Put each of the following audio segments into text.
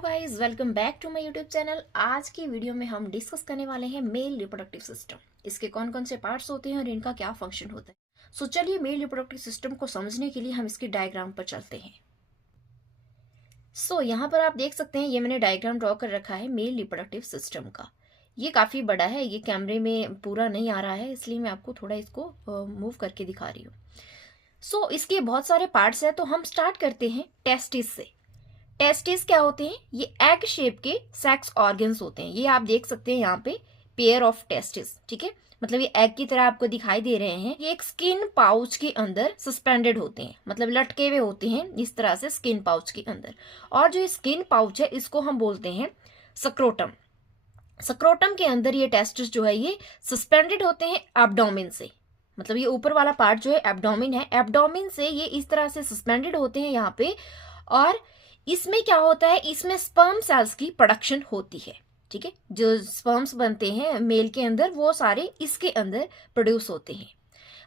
Guys, welcome back to my YouTube channel. आज की video में हम डिस्कस करने वाले हैं मेल रिप्रोडक्टिव सिस्टम। इसके कौन कौन से पार्ट्स होते हैं और इनका क्या फंक्शन होता है। सो चलिए मेल रिप्रोडक्टिव सिस्टम को समझने के लिए हम इसकी डायग्राम पर चलते हैं। सो यहाँ पर आप देख सकते हैं, ये मैंने डायग्राम ड्रॉ कर रखा है मेल रिप्रोडक्टिव सिस्टम का। ये काफ़ी बड़ा है, ये कैमरे में पूरा नहीं आ रहा है, इसलिए मैं आपको थोड़ा इसको मूव करके दिखा रही हूँ। सो इसके बहुत सारे पार्ट्स हैं, तो हम स्टार्ट करते हैं टेस्टिस से। टेस्टिस क्या होते हैं? ये एग शेप के सेक्स ऑर्गन्स होते हैं। ये आप देख सकते हैं यहाँ पे पेयर ऑफ टेस्टिस, ठीक है। मतलब ये एग की तरह आपको दिखाई दे रहे हैं। ये एक स्किन पाउच के अंदर सस्पेंडेड होते हैं, मतलब लटके हुए होते हैं इस तरह से स्किन पाउच के अंदर। और जो स्किन पाउच है इसको हम बोलते हैं स्क्रोटम। स्क्रोटम के अंदर ये टेस्टिस जो है ये सस्पेंडेड होते हैं एब्डोमेन से। मतलब ये ऊपर वाला पार्ट जो है एब्डोमेन है, एब्डोमेन से ये इस तरह से सस्पेंडेड होते हैं यहाँ पे। और इसमें क्या होता है, इसमें स्पर्म सेल्स की प्रोडक्शन होती है, ठीक है। जो स्पर्म्स बनते हैं मेल के अंदर वो सारे इसके अंदर प्रोड्यूस होते हैं।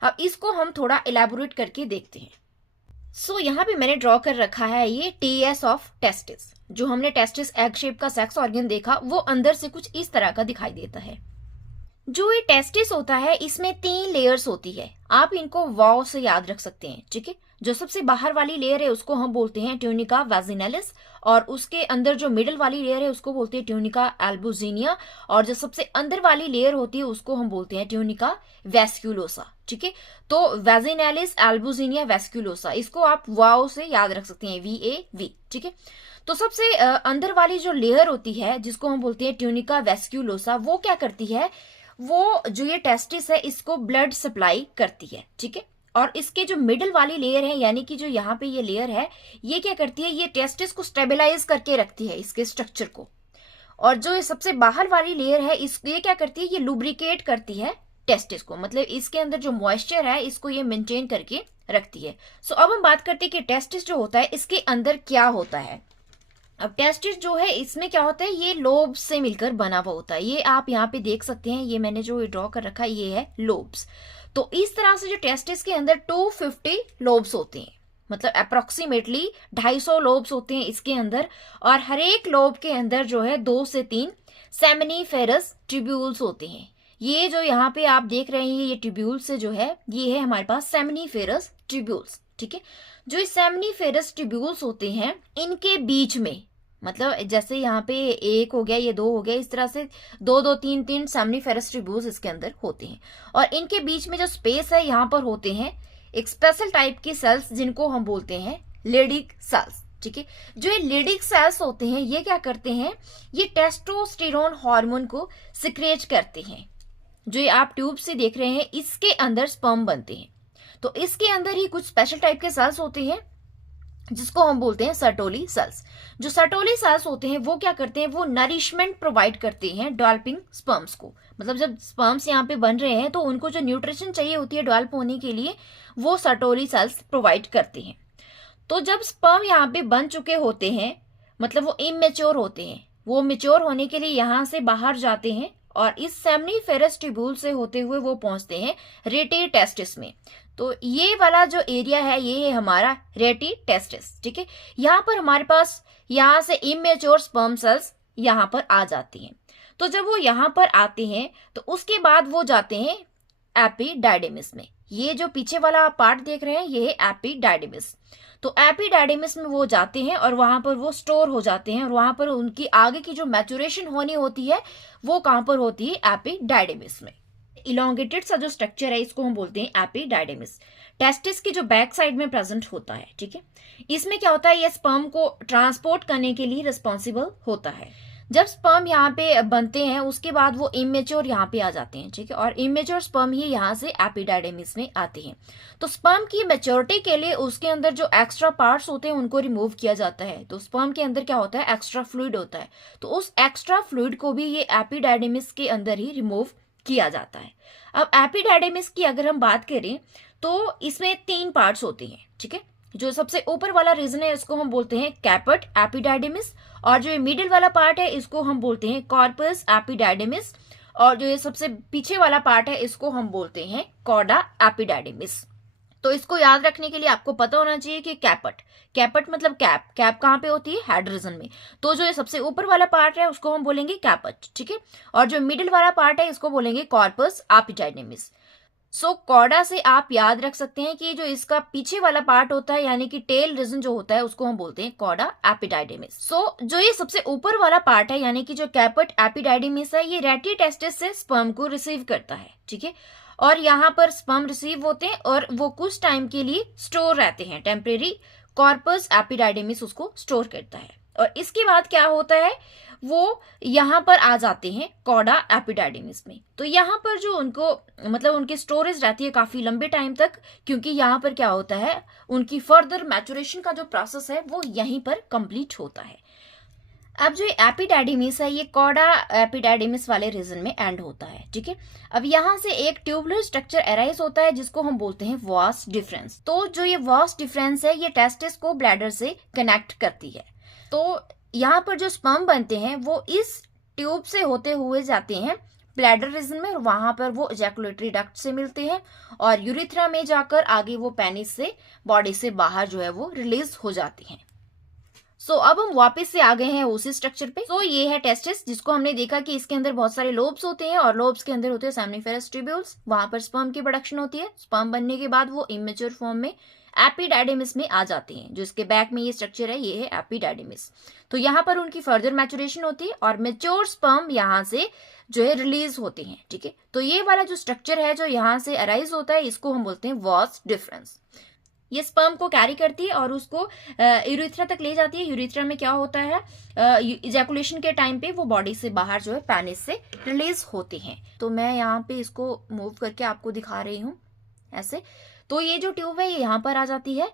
अब इसको हम थोड़ा इलेबोरेट करके देखते हैं। सो यहाँ पे मैंने ड्रॉ कर रखा है ये टीएस ऑफ टेस्टिस। जो हमने टेस्टिस एग शेप का सेक्स ऑर्गन देखा वो अंदर से कुछ इस तरह का दिखाई देता है। जो ये टेस्टिस होता है इसमें 3 लेयर्स होती है। आप इनको वाव से याद रख सकते हैं, ठीक है। जो सबसे बाहर वाली लेयर है उसको हम बोलते हैं ट्यूनिका वैजिनालिस, और उसके अंदर जो मिडल वाली लेयर है उसको बोलते हैं ट्यूनिका एल्बुजिनिया, और जो सबसे अंदर वाली लेयर होती है उसको हम बोलते हैं ट्यूनिका वेस्क्यूलोसा, ठीक है। तो वैजिनालिस, एल्बुजिनिया, वेस्क्यूलोसा, इसको आप वाव से याद रख सकते हैं, VAV, ठीक है। तो सबसे अंदर वाली जो लेयर होती है जिसको हम बोलते हैं ट्यूनिका वेस्क्यूलोसा, वो क्या करती है, वो जो ये टेस्टिस है इसको ब्लड सप्लाई करती है, ठीक है। और इसके जो मिडल वाली लेयर है, यानी कि जो यहाँ पे ये लेयर है, ये क्या करती है, ये टेस्टिस को स्टेबलाइज करके रखती है, इसके स्ट्रक्चर को। और जो सबसे बाहर वाली लेयर है ये क्या करती है, ये लुब्रिकेट करती है टेस्टिस को। मतलब इसके अंदर जो मॉइस्चर है इसको ये मेंटेन करके रखती है। सो अब हम बात करते हैं कि टेस्टिस जो होता है इसके अंदर क्या होता है। अब टेस्टिस जो है इसमें क्या होता है, ये लोब्स से मिलकर बना हुआ होता है। ये आप यहाँ पे देख सकते हैं, ये मैंने जो ड्रॉ कर रखा है ये है लोब्स। तो इस तरह से जो टेस्टिस के अंदर 250 लोब्स होते हैं, मतलब अप्रोक्सीमेटली 250 लोब्स होते हैं इसके अंदर। और हर एक लोब के अंदर जो है 2 से 3 सेमिनिफेरस ट्यूब्यूल्स होते हैं। ये जो यहाँ पे आप देख रहे हैं ये ट्यूब्यूल्स से जो है ये है हमारे पास सेमिनिफेरस ट्यूब्यूल्स, ठीक है। जो इस सेमिनिफेरस ट्यूब्यूल्स होते हैं इनके बीच में, मतलब जैसे यहाँ पे 1 हो गया, ये 2 हो गया, इस तरह से 2 2 3 3 सेमिनिफेरस ट्यूब्यूल्स इसके अंदर होते हैं। और इनके बीच में जो स्पेस है यहाँ पर होते हैं एक स्पेशल टाइप की सेल्स जिनको हम बोलते हैं लेडिक सेल्स, ठीक है। जो ये लेडिक सेल्स होते हैं ये क्या करते हैं, ये टेस्टोस्टेरोन हार्मोन को सिक्रेट करते हैं। जो ये आप ट्यूब से देख रहे हैं इसके अंदर स्पर्म बनते हैं। तो इसके अंदर ही कुछ स्पेशल टाइप के सेल्स होते हैं जिसको हम बोलते हैं सर्टोली सेल्स। जो सर्टोली सेल्स होते हैं वो क्या करते हैं, वो नरिशमेंट प्रोवाइड करते हैं डेवलपिंग स्पर्म्स को। मतलब जब स्पर्म्स यहाँ पे बन रहे हैं तो उनको जो न्यूट्रिशन चाहिए होती है डेवलप होने के लिए वो सर्टोली सेल्स प्रोवाइड करते हैं। तो जब स्पर्म यहाँ पे बन चुके होते हैं, मतलब वो इमेच्योर होते हैं, वो मेच्योर होने के लिए यहाँ से बाहर जाते हैं और इस सेमिनिफेरस ट्यूब्यूल से होते हुए वो पहुंचते हैं रेटी टेस्टिस में। तो ये वाला जो एरिया है ये है हमारा रेटी टेस्टिस, ठीक है। यहाँ पर हमारे पास यहाँ से इमेच्योर स्पर्म सेल्स यहाँ पर आ जाती हैं। तो जब वो यहाँ पर आते हैं तो उसके बाद वो जाते हैं एपिडाइडिमिस में। ये जो पीछे वाला पार्ट देख रहे हैं ये है एपिडाइडिमिस। तो एपिडाइडिमिस में वो जाते हैं और वहां पर वो स्टोर हो जाते हैं, और वहां पर उनकी आगे की जो मैच्योरेशन होनी होती है वो कहां पर होती है, एपिडाइडिमिस में। इलोंगेटेड सा जो स्ट्रक्चर है इसको हम बोलते हैं एपिडाइडिमिस। टेस्टिस की जो बैक साइड में प्रेजेंट होता है, ठीक है। इसमें क्या होता है, ये स्पर्म को ट्रांसपोर्ट करने के लिए रिस्पॉन्सिबल होता है। जब स्पर्म यहाँ पे बनते हैं उसके बाद वो इमेच्योर यहाँ पे आ जाते हैं, ठीक है। और इमेच्योर स्पर्म ही यहाँ से एपिडाइडिमिस में आते हैं। तो स्पर्म की मेच्योरिटी के लिए उसके अंदर जो एक्स्ट्रा पार्ट्स होते हैं उनको रिमूव किया जाता है। तो स्पर्म के अंदर क्या होता है, एक्स्ट्रा फ्लूइड होता है। तो उस एक्स्ट्रा फ्लूइड को भी ये एपिडाइडिमिस के अंदर ही रिमूव किया जाता है। अब एपिडाइडिमिस की अगर हम बात करें तो इसमें 3 पार्ट्स होते हैं, ठीक है। जो सबसे ऊपर वाला रीजन है इसको हम बोलते हैं कैपट एपिडाइडिमिस, और जो ये मिडिल वाला पार्ट है इसको हम बोलते हैं कॉर्पस एपिडाइडिमिस, और जो ये सबसे पीछे वाला पार्ट है इसको हम बोलते हैं कॉर्डा एपिडाइडिमिस। तो इसको याद रखने के लिए आपको पता होना चाहिए कि कैपट, कैपट मतलब कैप, कैप कहाँ पे होती है, हेड रीजन में। तो जो ये सबसे ऊपर वाला पार्ट है उसको हम बोलेंगे कैपट, ठीक है। और जो मिडिल वाला पार्ट है इसको बोलेंगे कॉर्पस एपिडाइडिमिस। सो कॉर्डा से आप याद रख सकते हैं कि जो इसका पीछे वाला पार्ट होता है यानी कि टेल रीजन जो होता है उसको हम बोलते हैं कॉर्डा एपिडाइडिमिस। सो जो ये सबसे ऊपर वाला पार्ट है यानी कि जो कैपट एपिडाइडिमिस है, ये रेटी टेस्टिस से स्पर्म को रिसीव करता है, ठीक है। और यहाँ पर स्पर्म रिसीव होते हैं और वो कुछ टाइम के लिए स्टोर रहते हैं, टेम्परेरी कॉर्पस एपिडाइडिमिस उसको स्टोर करता है। और इसके बाद क्या होता है, वो यहाँ पर आ जाते हैं कॉर्डा एपिडाइडिमिस में। तो यहाँ पर जो उनको मतलब उनकी स्टोरेज रहती है काफी लंबे टाइम तक, क्योंकि यहाँ पर क्या होता है, उनकी फर्दर मैचुरेशन का जो प्रोसेस है वो यहीं पर कंप्लीट होता है। अब जो एपिडाइडिमिस है ये कॉर्डा एपिडाइडिमिस वाले रीजन में एंड होता है, ठीक है। अब यहाँ से एक ट्यूबुलर स्ट्रक्चर अराइज होता है जिसको हम बोलते हैं वास डिफरेंस। तो जो ये वास डिफरेंस है ये टेस्टिस को ब्लैडर से कनेक्ट करती है। तो यहाँ पर जो स्पर्म बनते हैं वो इस ट्यूब से होते हुए जाते हैं ब्लैडर रीजन में, और वहां पर वो इजैकुलेटरी डक्ट से मिलते हैं और यूरिथ्रा में जाकर आगे वो पेनिस से बॉडी से बाहर जो है वो रिलीज हो जाती हैं। सो अब हम वापस से आ गए हैं उसी स्ट्रक्चर पे। सो ये है टेस्टिस, जिसको हमने देखा कि इसके अंदर बहुत सारे लोब्स होते हैं और लोब्स के अंदर होते हैं सेमिनिफेरस ट्यूब्यूल्स। वहां पर स्पर्म की प्रोडक्शन होती है। स्पर्म बनने के बाद वो इमेच्योर फॉर्म में एपिडाइडिमिस में आ जाते हैं। जो इसके बैक में ये स्ट्रक्चर है ये है एपिडाइडिमिस। तो यहाँ पर उनकी फर्दर मैचुरेशन होती है और मेच्योर स्पर्म यहाँ से जो है रिलीज होते हैं, ठीक है। तो ये वाला जो स्ट्रक्चर है जो यहाँ से अराइज होता है इसको हम बोलते हैं वास डिफरेंस। ये स्पर्म को कैरी करती है और उसको यूरिथ्रा तक ले जाती है। यूरिथ्रा में क्या होता है, इजैकुलेशन के टाइम पे वो बॉडी से बाहर जो है पेनिस से रिलीज होते हैं। तो मैं यहाँ पे इसको मूव करके आपको दिखा रही हूँ ऐसे। तो ये जो ट्यूब है ये यहाँ पर आ जाती है।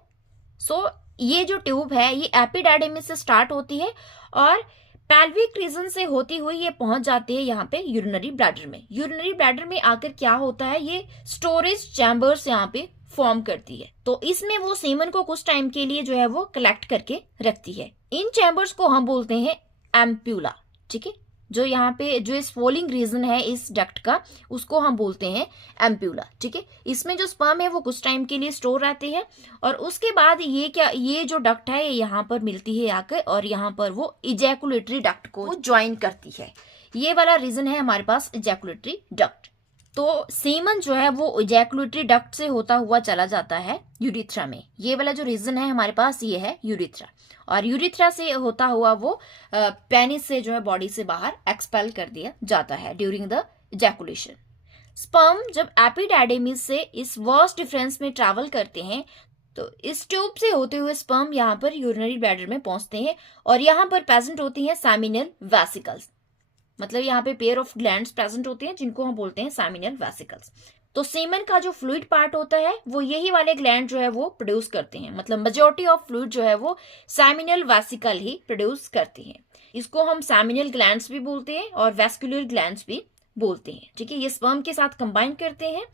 सो ये जो ट्यूब है ये एपिडाइडिमिस से स्टार्ट होती है और पेल्विक रीजन से होती हुई ये पहुंच जाती है यहाँ पे यूरिनरी ब्लैडर में। यूरिनरी ब्लैडर में आकर क्या होता है, ये स्टोरेज चैम्बर्स यहाँ पे फॉर्म करती है। तो इसमें वो सीमन को कुछ टाइम के लिए जो है वो कलेक्ट करके रखती है। इन चैम्बर्स को हम बोलते हैं एम्प्यूला, ठीक है। जो यहाँ पे जो स्फोलिंग रीजन है इस डक्ट का उसको हम बोलते हैं एम्प्यूला, ठीक है। इसमें जो स्पर्म है वो कुछ टाइम के लिए स्टोर रहते हैं और उसके बाद ये जो डक्ट है ये यहाँ पर मिलती है आकर और यहाँ पर वो इजैकुलेटरी डक्ट को ज्वाइन करती है। ये वाला रीजन है हमारे पास इजैकुलेटरी डक्ट। तो सीमन जो है वो इजैकुलेटरी डक्ट से होता हुआ चला जाता है यूरिथ्रा में। ये वाला जो रीजन है हमारे पास ये है यूरिथ्रा, और यूरिथ्रा से होता हुआ वो पेनिस से जो है बॉडी से बाहर एक्सपेल कर दिया जाता है ड्यूरिंग द इजैकुलेशन। स्पर्म जब एपिडाइडिमिस से इस वास डिफरेंस में ट्रैवल करते हैं तो इस ट्यूब से होते हुए स्पर्म यहाँ पर यूरिनरी ब्लैडर में पहुंचते हैं और यहाँ पर प्रेजेंट होती हैं सेमिनल वेसिकल्स। मतलब यहाँ पे पेयर ऑफ ग्लैंड्स प्रेजेंट होते हैं जिनको हम बोलते हैं सेमिनल वेसिकल्स। तो सीमन का जो फ्लूइड पार्ट होता है वो यही वाले ग्लैंड जो है वो प्रोड्यूस करते हैं। मतलब मेजॉरिटी ऑफ फ्लूइड जो है वो सेमिनल वेसिकल ही प्रोड्यूस करते हैं। इसको हम सेमिनल ग्लैंड्स भी बोलते हैं और वेस्कुलर ग्लैंड्स भी बोलते हैं, ठीक है। ये स्पर्म के साथ कंबाइन करते हैं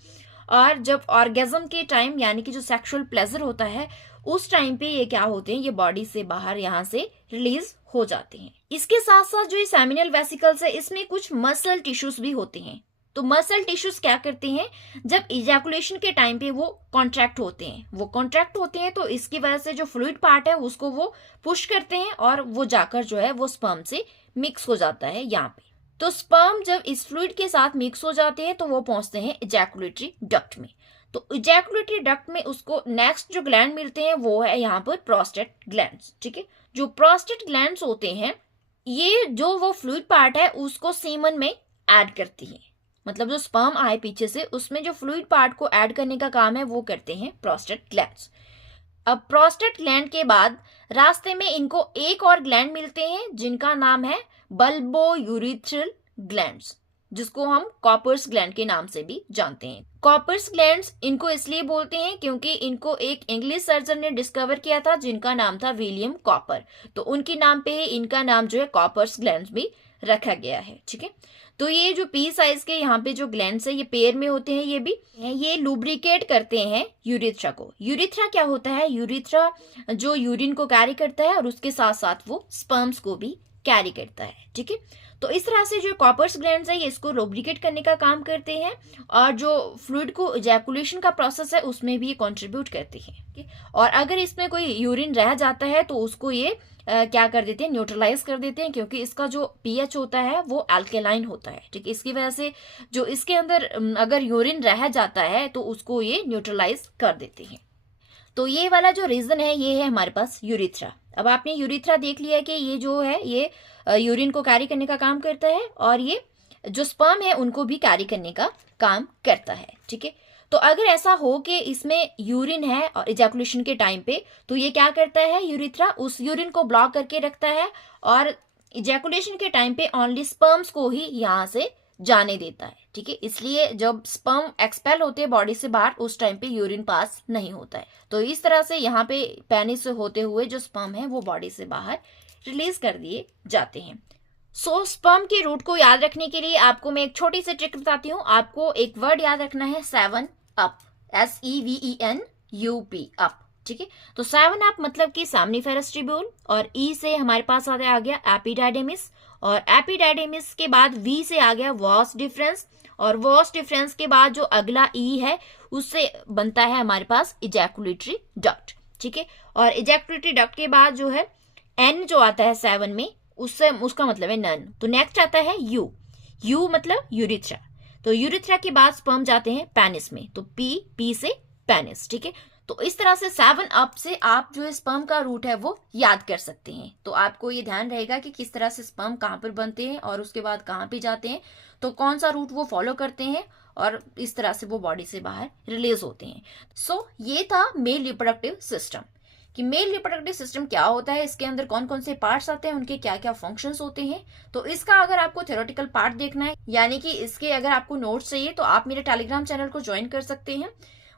और जब ऑर्गेज्म के टाइम यानी कि जो सेक्सुअल प्लेजर होता है उस टाइम पे ये क्या होते हैं, ये बॉडी से बाहर यहाँ से रिलीज हो जाते हैं। इसके साथ साथ जो ये सेमिनल वेसिकल्स है इसमें कुछ मसल टिश्यूज भी होते हैं। तो मसल टिश्यूज क्या करते हैं, जब इजैकुलेशन के टाइम पे वो कॉन्ट्रैक्ट होते हैं तो इसकी वजह से जो फ्लूइड पार्ट है उसको वो पुश करते हैं और वो जाकर जो है वो स्पर्म से मिक्स हो जाता है यहाँ पे। तो स्पर्म जब इस फ्लूइड के साथ मिक्स हो जाते हैं तो वो पहुंचते हैं इजैकुलेटरी डक्ट में। तो इजैकुलेटरी डक्ट में उसको नेक्स्ट जो ग्लैंड मिलते हैं वो है यहाँ पर प्रोस्टेट ग्लैंड्स, ठीक है। जो प्रोस्टेट ग्लैंड्स होते हैं ये जो वो फ्लूइड पार्ट है उसको सीमन में ऐड करती है। मतलब जो स्पर्म आए पीछे से उसमें जो फ्लूइड पार्ट को ऐड करने का काम है वो करते हैं प्रोस्टेट ग्लैंड्स। अब प्रोस्टेट ग्लैंड के बाद रास्ते में इनको एक और ग्लैंड मिलते हैं जिनका नाम है बल्बो यूरिथ्रल ग्लैंड्स, जिसको हम कॉपर्स ग्लैंड के नाम से भी जानते हैं। कॉपर्स ग्लैंड्स इनको इसलिए बोलते हैं क्योंकि इनको एक इंग्लिश सर्जन ने डिस्कवर किया था जिनका नाम था विलियम कॉपर। तो उनके नाम पे ही इनका नाम जो है कॉपर्स ग्लैंड्स भी रखा गया है, ठीक है। तो ये जो पी साइज के यहाँ पे जो ग्लैंड्स है ये पेयर में होते हैं, ये लुब्रिकेट करते हैं यूरिथ्रा को। यूरिथ्रा क्या होता है, यूरिथ्रा जो यूरिन को कैरी करता है और उसके साथ साथ वो स्पर्म्स को भी कैरी करता है, ठीक है। तो इस तरह से जो कॉपर्स ग्लैंड्स है ये इसको लुब्रिकेट करने का काम करते हैं और जो फ्लूइड को इजैकुलेशन का प्रोसेस है उसमें भी ये कंट्रीब्यूट करते हैं। और अगर इसमें कोई यूरिन रह जाता है तो उसको ये क्या कर देते हैं, न्यूट्रलाइज कर देते हैं, क्योंकि इसका जो पीएच होता है वो अल्केलाइन होता है, ठीक है। इसकी वजह से जो इसके अंदर अगर यूरिन रह जाता है तो उसको ये न्यूट्रलाइज कर देते हैं। तो ये वाला जो रीजन है ये है हमारे पास यूरिथ्रा। अब आपने यूरिथ्रा देख लिया कि ये जो है ये यूरिन को कैरी करने का काम करता है और ये जो स्पर्म है उनको भी कैरी करने का काम करता है, ठीक है। तो अगर ऐसा हो कि इसमें यूरिन है और इजैकुलेशन के टाइम पे, तो ये क्या करता है, यूरिथ्रा उस यूरिन को ब्लॉक करके रखता है और इजैकुलेशन के टाइम पे ओनली स्पर्म्स को ही यहाँ से जाने देता है, ठीक है। इसलिए जब स्पर्म एक्सपेल होते हैं बॉडी से बाहर उस टाइम पे यूरिन पास नहीं होता है। तो इस तरह से यहाँ पे पेनिस से होते हुए जो स्पर्म है वो बॉडी से बाहर रिलीज कर दिए जाते हैं। सो स्पर्म के रूट को याद रखने के लिए आपको मैं एक छोटी सी ट्रिक बताती हूँ। आपको एक वर्ड याद रखना है 7 अप, SEVENUP अप, ठीक है। तो 7 अप मतलब कि सामनीफेरस ट्यूब्यूल और ई से हमारे पास आ गया एपिडाइडेमिस और एपिडाइडेमिस के बाद वी से आ गया वॉस डिफरेंस और वॉस डिफरेंस के बाद जो अगला ई है उससे बनता है हमारे पास इजैकुलेटरी डक्ट, ठीक है। और इजैकुलेटरी डक्ट के बाद जो है एन जो आता है 7 में उससे उसका मतलब है नन। तो नेक्स्ट आता है यू, यू मतलब यूरिथ्रा। तो यूरिथ्रा के बाद स्पर्म जाते हैं पेनिस में, तो पी से पेनिस, ठीक है। तो इस तरह से 7 अप से आप जो स्पर्म का रूट है वो याद कर सकते हैं। तो आपको ये ध्यान रहेगा कि किस तरह से स्पर्म कहाँ पर बनते हैं और उसके बाद कहाँ पे जाते हैं, तो कौन सा रूट वो फॉलो करते हैं और इस तरह से वो बॉडी से बाहर रिलीज होते हैं। सो ये था मेल रिप्रोडक्टिव सिस्टम कि मेल रिप्रोडक्टिव सिस्टम क्या होता है, इसके अंदर कौन कौन से पार्ट्स आते हैं, उनके क्या क्या फंक्शंस होते हैं। तो इसका अगर आपको थ्योरेटिकल पार्ट देखना है, यानी कि इसके अगर आपको नोट्स चाहिए, तो आप मेरे टेलीग्राम चैनल को ज्वाइन कर सकते हैं।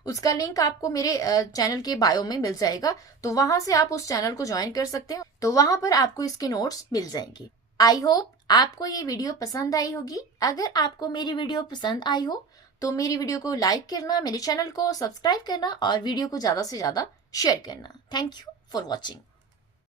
उसका लिंक आपको मेरे चैनल के बायो में मिल जाएगा, तो वहां से आप उस चैनल को ज्वाइन कर सकते हैं। तो वहां पर आपको इसके नोट्स मिल जाएंगे। आई होप आपको ये वीडियो पसंद आई होगी। अगर आपको मेरी वीडियो पसंद आई हो तो मेरी वीडियो को लाइक करना, मेरे चैनल को सब्सक्राइब करना और वीडियो को ज्यादा से ज्यादा शेयर करना। Thank you for watching.